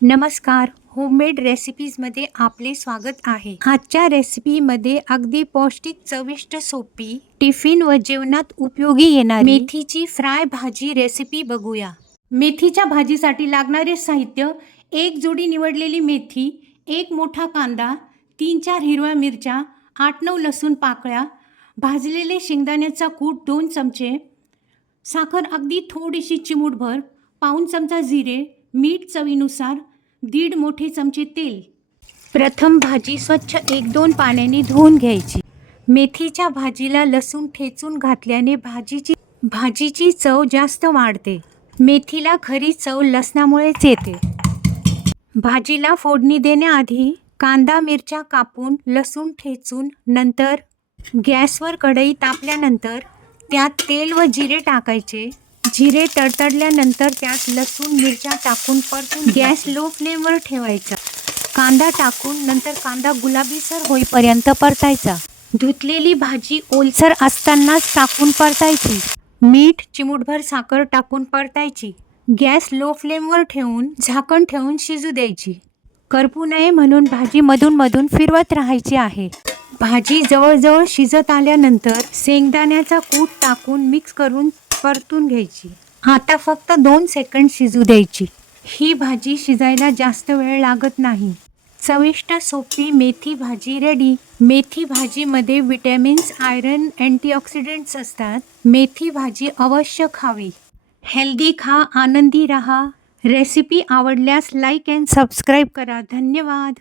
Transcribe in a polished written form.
नमस्कार, होममेड रेसिपीजमध्ये आपले स्वागत आहे. आजच्या रेसिपीमध्ये अगदी पौष्टिक, चविष्ट, सोपी, टिफिन व जेवणात उपयोगी येणारी मेथीची फ्राय भाजी रेसिपी बघूया. मेथीच्या भाजीसाठी लागणारे साहित्य: एक जोडी निवडलेली मेथी, एक मोठा कांदा, 3-4 हिरव्या मिरच्या, 8-9 लसूण पाकळ्या, भाजलेले शेंगदाण्याचा कूट 2 चमचे, साखर अगदी थोडीशी चिमूटभर, पाऊण चमचा जिरे, मीठ चवीनुसार, 1.5 मोठे चमचे तेल. प्रथम भाजी स्वच्छ 1-2 पाण्याने धुवून घ्यायची. मेथीच्या भाजीला लसूण ठेचून घातल्याने भाजीची चव जास्त वाढते. मेथीला खरी चव लसणामुळेच येते. भाजीला फोडणी देण्याआधी कांदा मिरच्या कापून, लसूण ठेचून, नंतर गॅसवर कढई तापल्यानंतर त्यात तेल व जिरे टाकायचे. जिरे तडतडल्यानंतर त्यात लसूण मिरच्या टाकून परतून गॅस लो फ्लेमवर ठेवायचा. कांदा टाकून नंतर कांदा गुलाबीसर होईपर्यंत परतायचा. धुतलेली भाजी ओलसर असतानाच टाकून परतायची. मीठ, चिमूटभर साखर टाकून परतायची. गॅस लो फ्लेमवर ठेवून झाकण ठेवून शिजू द्यायची. करपू नये म्हणून भाजी मधून फिरवत राहायची आहे. भाजी जवळजवळ शिजत आल्यानंतर शेंगदाण्याचा कूट टाकून मिक्स करून परतून घ्यायची. आता फक्त 2 सेकंद शिजू द्यायची. ही भाजी शिजायला जास्त वेळ लागत नाही. चविष्ट, सोपी मेथी भाजी रेडी. मेथी भाजीमध्ये विटॅमिन्स, आयरन, अँटीऑक्सिडंट्स असतात. मेथी भाजी अवश्य खावी. हेल्दी खा, आनंदी रहा. रेसिपी आवडल्यास लाईक अँड सबस्क्राईब करा. धन्यवाद.